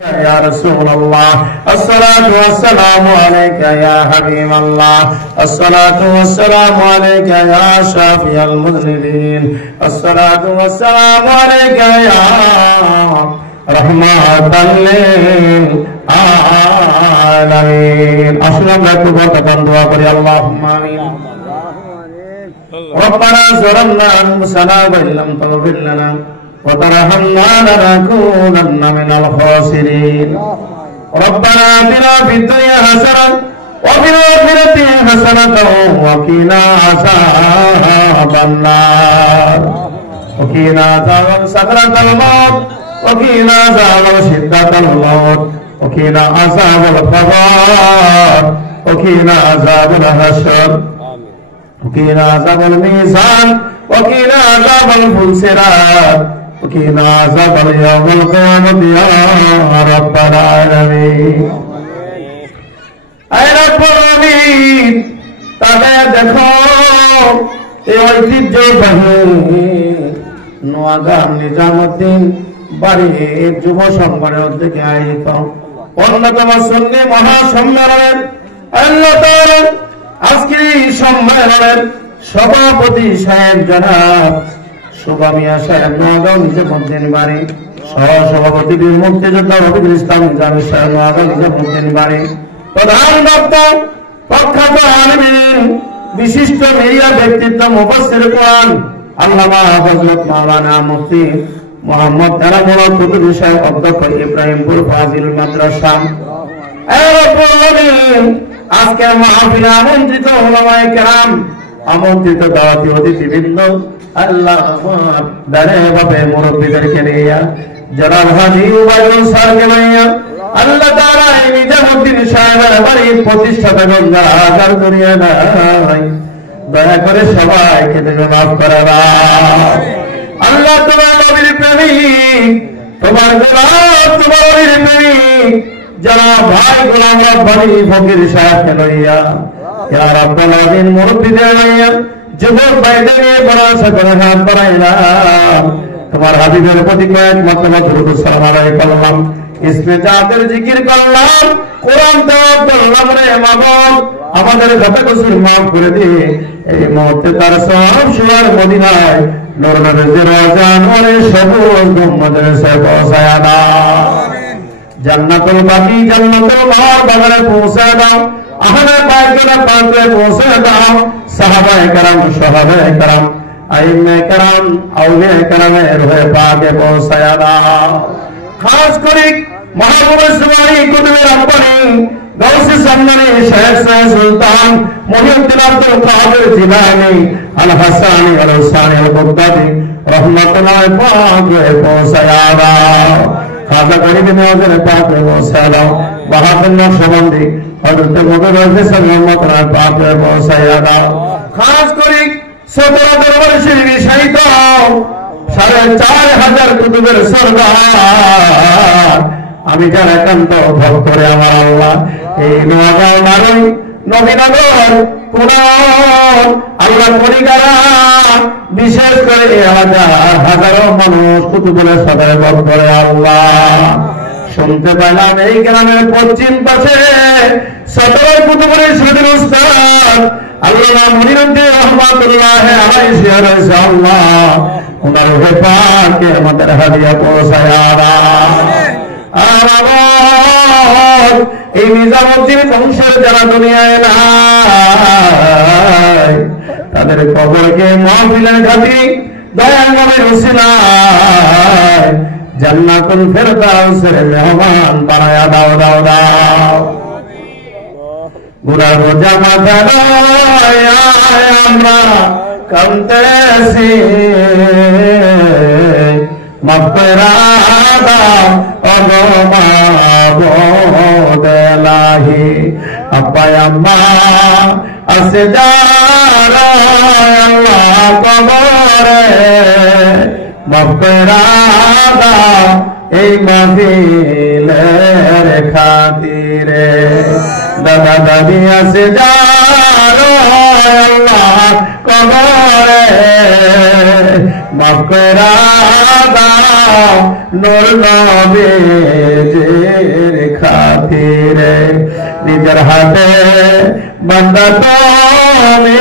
يا رسول الله الصلاة والسلام عليك يا حبيب الله الصلاة والسلام عليك يا شافي المذنبين الصلاة والسلام عليك يا رحمة للعالمين أسلم لك وتقندوا قري اللهم آمين ربنا ظلمنا أنفسنا وإن لم تغفر لنا وترحمنا لنكونن من الخاسرين ربنا آتنا في الدنيا حسنة وفي الآخرة حسنة وقنا عذاب النار وقنا عذاب سكرة الموت وقنا عذاب شدة الموت وقنا عذاب القبر وقنا عذاب الحشر وقنا عذاب الميزان وقنا عذاب الفلسرات وقنا عذاب اليوم القيامة يا رب العالمين اے رب العالمین তাদের দেখো এই ঐতিহ্যবাহী নোয়াগাম নিজামুদ্দিন বাড়ি যুব সংগঠনের থেকে আয়োজিত অন্যতম সুন্নি মহাসম্মেলনের অন্যতম আজকের এই সম্মেলনের সভাপতি সাহেব জনাব সুবামিয়া সাহেব নোয়াগাঁও নিজামুদ্দিন বাড়ি সভাপতি বীর মুক্তিযোদ্ধা রফিকুল ইসলাম নিজামী সাহেব নোয়াগাঁও নিজামুদ্দিন বাড়ি প্রধান বক্তা প্রখ্যাত আলিম বিশিষ্ট মিডিয়া ব্যক্তিত্ব মুফাসসির কোরআন আল্লামা হযরত মাওলানা মুফতি মোহাম্মদ এনামুল কুতুবী সাহেব অধ্যক্ষ ইব্রাহিমপুর ফাজিল মাদ্রাসা আজকের মাহফিলে আমন্ত্রিত উলামায়ে কেরাম আমন্ত্রিত দাওয়াতি অতিথিবৃন্দ আল্লাহ দারে ভাবে মুরব্বিদেরকে নিয়ে জনাব হাজী ওবায়দুল স্যারকে নিয়ে আল্লাহ তাআলা এই নিজামুদ্দিন সাহেবের বাড়ির প্রতিষ্ঠাতাগণ যারা আগার করিয়া নাই দয়া করে সবাইকে তুমি মাফ করে দাও আল্লাহ তোমার নবীর প্রেমিক তোমার গোলাম তোমার নবীর প্রেমিক যারা ভাই গোলাম রব্বানি ফকির সাহেবকে লইয়া ইয়া রাব্বুল আলামিন মুরব্বিদের লইয়া যুবক ভাইদের নিয়ে ভরসা করে হাত বাড়াইলাম তোমার হাবিবের প্রতি কয়েক মর্তবা দরুদ সালাম আলাইহি করলাম ইসমে জাতের জিকির করলাম কোরআন তেলাওয়াত করলাম রে মাবুদ আমাদের যত কসুর মাফ করে দিয়ে এই মুহূর্তে তার সব সুয়ার মদিনায় নূর নবীর রওজান ওরে সবুজ গম্বুজে পৌঁছায়া দাও জান্নাতুল বাকি জান্নাতুল বাগানে পৌঁছায়া দাও আহলে পাকের পাকে পৌঁছে দাও সাহাবায়ে কেরাম সাহাবায়ে কেরাম আইম্মে কেরাম আউলিয়া কেরামের রূহে পাকে পৌঁছায়া দাও খাস করে মহাবুবে সুবহানী কুতুবে রব্বানী গাউসে সম্মানী শেখ সাহেব সুলতান মুহিউদ্দিন আব্দুল কাদের জিলানী আল হাসানী আল হুসাইনী আল বাগদাদী রহমাতুল্লাহ পাকে পৌঁছায়া দাও খাজা গরিব নওয়াজের পাকে পৌঁছায়া দাও বাহাদুর নকশবন্দি হযরত মুহাম্মদ সাল্লাল্লাহু পাকে পৌঁছায়া দাও খাস করে সদর দরবার শরীফ শাহিদ ৪৫০০ কুতুবের সরদার আমি যার একান্ত ভক্ত রে আমার আল্লাহ এই নোয়াগাঁও নারী নবীনগর কোরআন আল্লাহ কলিকারা বিশেষ করে হাজারো মানুষ কুতুবের সদরে ভক্ত রে আল্লাহ শুনতে পেলাম এই গ্রামের পশ্চিম পাশে ১৭ কুতুবের সদর উস্তাদ আল্লামা মুনিরুদ্দিন রহমাতুল্লাহ আলাইহি রয়েছে আল্লাহ ওনার রূহে পাকে আমাদের হাদিয়া পৌঁছায়া দাও এই নিজামুদ্দিন বংশের যারা দুনিয়ায় নাই তাদের কবরকে মাহফিলের খাতিরে দয়াল নবীর উসিলায় জান্নাতুল ফেরদাউসের মেহমান বানায়া দাও দাও দাও গুনাহ বোঝা মাথা লয়া আমরা কামতেছি মাফ কইরা দাও ওগো মাবুদ ইলাহি আব্বা আম্মা আছে যারা আল্লাহ কবরে মাফ কইরা দাও এই মাহফিলের খাতিরে দাদা দাদি আছে যারা আল্লাহ কবরে মাফ কইরা দাও নূর নবীর রঙের হাতে বান্দা তুমি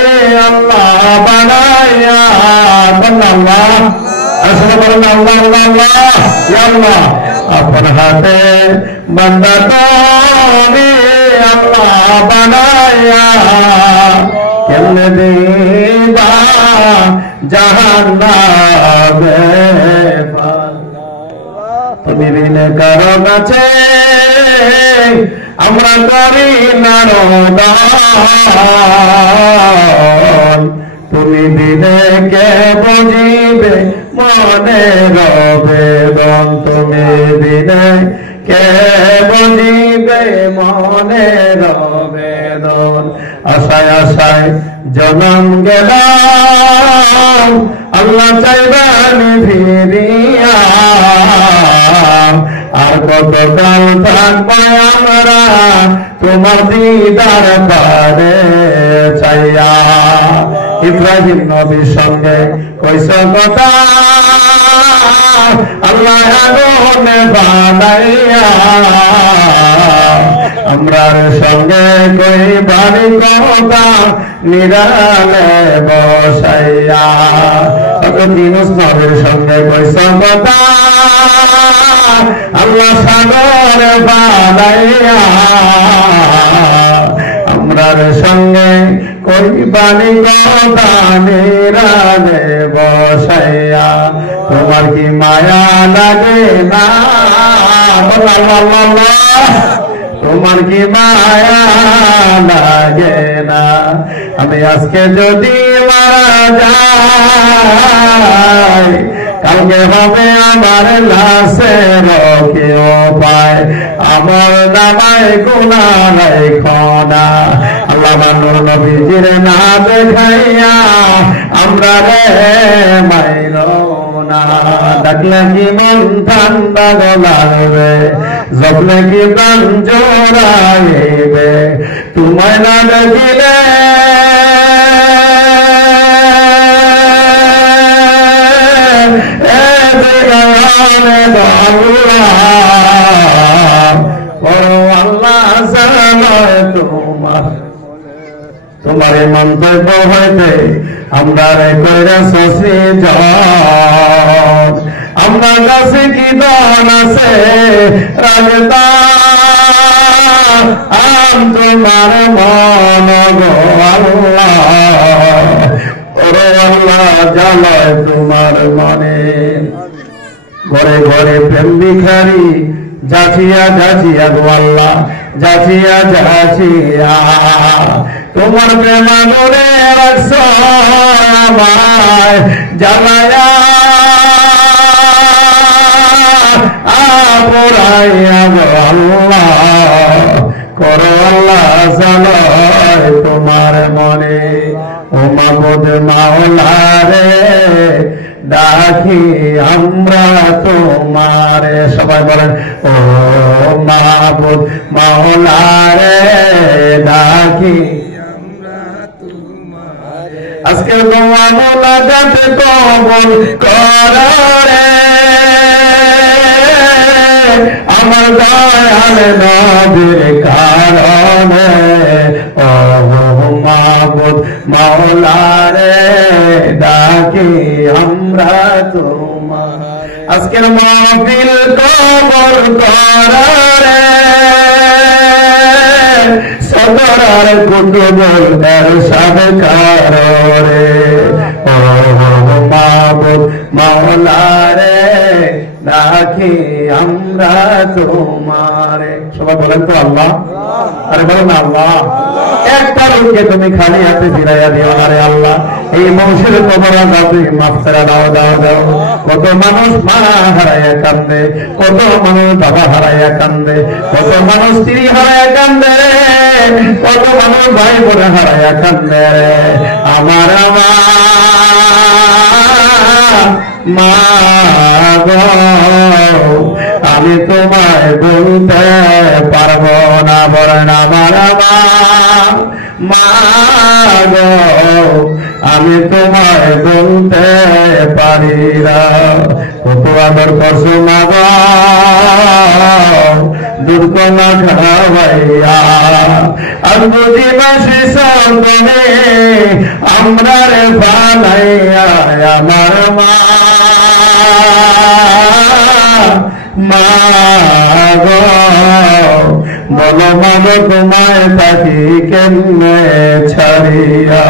আল্লাহ বানাইয়া আল্লাহ আসলে বলেন আল্লাহ আল্লাহ আল্লাহ আপন হাতে বান্দা তুমি আল্লাহ বানাইয়া কেমনে দিবা জাহান্নামে তুমি বিন কারো কাছে আমরা করি না রোদন তুমি দিলে কে বুঝিবে মনে বেদন তুমি দিলে কে বুঝিবে মনে বেদন আশায় আশায় জনম গেলাম আল্লাহ চাইবেন ফিরিয়া আর কত কাল থাকবো আমরা তোমার দিদার পারে চাইয়া ইব্রাহিম নবীর সঙ্গে কইস কথা আল্লাহ আগুনে বানাইয়া আমরার সঙ্গে কই বাড়ি কথা নিরালে বসাইয়া ইউনূস নবীর সঙ্গে কইস কথা আল্লাহ সাগরে বানাইয়া আমরার সঙ্গে কই বাণী কথা নিরালে বসাইয়া তোমার কি মায়া লাগে না তোমার কি মায়া লাগে না আমি আজকে যদি মারা যাই কালকে হবে আমার লাশের কেউ পায় আমার নামায় গুনাহ রাখো না আল্লাহ মানুর নবীজির না দেখাইয়া আমরা রে মাইরো না ডাকলে কি মন ঠান্ডা গলাবে জপলে কি প্রাণ জোড়াইবে তোমায় না দেখিলে তোমার মন্তব্য হইতে আমরা কইরা শশী জন আমরা কাছে কি দান আছে রাজদান তোমার মন গো আল্লাহ ওরে আল্লাহ জ্বালায় তোমার মনে ঘরে ঘরে প্রেম ভিখারি যাচিয়া যাচিয়া গো আল্লাহ যাচিয়া যাচিয়া তোমার প্রেম ধরে রাখছ আমায় জ্বালায়া পোড়াইয়া গো আল্লাহ করো আল্লাহ জ্বালায় তোমার মনে ও মাবুদ মাওলা রে ডাকি আমরা তোমারে সবাই বলেন ও মাবুদ মাওলা রে ডাকি আজকের দোয়া মোনাজাত কবুল করো রে আমার দয়াল নবীর কারণে ও মাবুদ মাওলা রে ডাকি আমরা তোমার আজকের মাহফিল কবুল করো রে সদরার কুতুবুল ইরশাদ করো রে ও মাবুদ মাওলা রে ডাকি আমরা তোমারে সবাই বলেন তো আল্লাহ আরে বলেন আল্লাহ একটা লোককে তুমি খালি হাতে ফিরাইয়া দিও না রে আল্লাহ এই বংশের কবর তুমি মাফ করে দাও দাও দাও কত মানুষ মা হারাইয়া কান্দে কত মানুষ বাবা হারাইয়া কান্দে কত মানুষ স্ত্রী হারাইয়া কান্দে কত মানুষ ভাই বোন হারাইয়া কান্দে আমার মা গো আমি তোমায় বলতে পারবো না বলেন আমার মা গো আমি তোমায় বলতে পারি না কত আদর করছো মা গো दूध को न खावाइया बुझी बासी सौतने আমরারে বানাইয়া আমার মা গো বলো মাগো তোমায় পাখি কেমনে ছাড়িয়া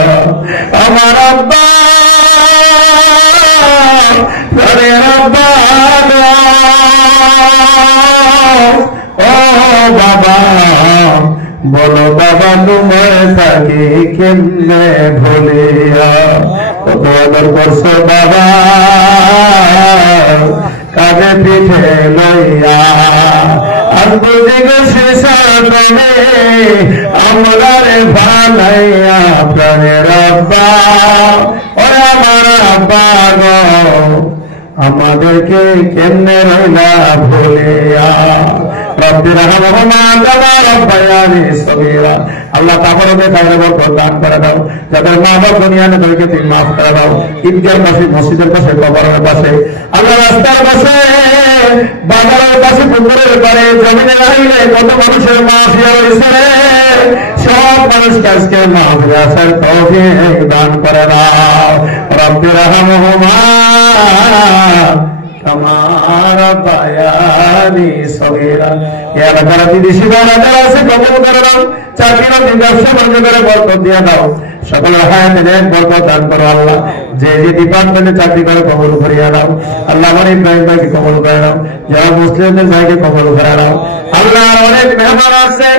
আমার আব্বা রে আব্বা ও বাবা বলো বাবা তোমায় থাকি কেমনে ভুলিয়া কত আদর করছো বাবা কাঁধে পিঠে লইয়া বুঝি গো শেষে আমরারে বানাইয়া প্রাণের আব্বা ও আমার আব্বা গো আমাদেরকে কেমনে রইলা ভুলিয়া আল্লাহ তারপরে তাদের বরকত দান করে দাও যাদের মা বাবা দুনিয়া নেই তাদেরকে তুমি মাফ করে দাও ঈদগার পাশে মসজিদের পাশে কবরের পাশে আল্লাহ রাস্তার পাশে বাজারের পাশে পুকুরের পারে জমিনে রাখলে কত মানুষের মাফিয়া হয়েছে সব মানুষকে আজকে মাফিয়া আসার তৌফিক দান করে দাও রব্বির রহমহুমা আমার বায়ানি সগীরা ইয়া রাব্বানা বিদেশি যারা আছে কবুল করে দাও চাকরি ব্যবসা বাণিজ্য করে বরকত দিয়ে দাও সকলের হায়াতে নেক বরকত দান করো আল্লাহ যে যে ডিপার্টমেন্টে চাকরি করে কবুল করিয়া দাও আল্লাহ আমার ইব্রাহিম ভাইকে কবুল করে দাও যারা মুসলিমদের ভাইকে কবুল করে দাও আল্লাহ অনেক মেহমান আছে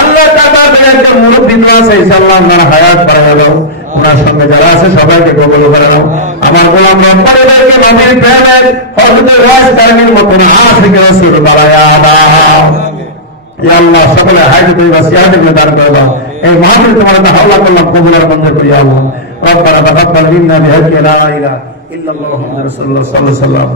আল্লাহ তাআলা একটা মুরব্বি আছে ইনশাআল্লাহ আমার হায়াত বাড়ায় দাও ওনার সঙ্গে যারা আছে সবাইকে কবুল করে নাও আমার গোলাম রব্বানিদেরকে নবীর প্রেমে হযরত ওয়াইস কারীমের মতন আশিক রাসূল বানায়া দাও ইয়া আল্লাহ সকলে হায়াত তৈবা সিয়াতে দান করে দাও এই মাহফিল তোমার হাওলা করলাম কবুল আর মঞ্জুর করিয়া আল্লাহ রব্বানা তাকাব্বাল মিন্না বিহাক্কি লা ইলাহা ইল্লাল্লাহু মুহাম্মাদুর রাসূলুল্লাহ সাল্লাল্লাহু আলাইহি ওয়াসাল্লাম।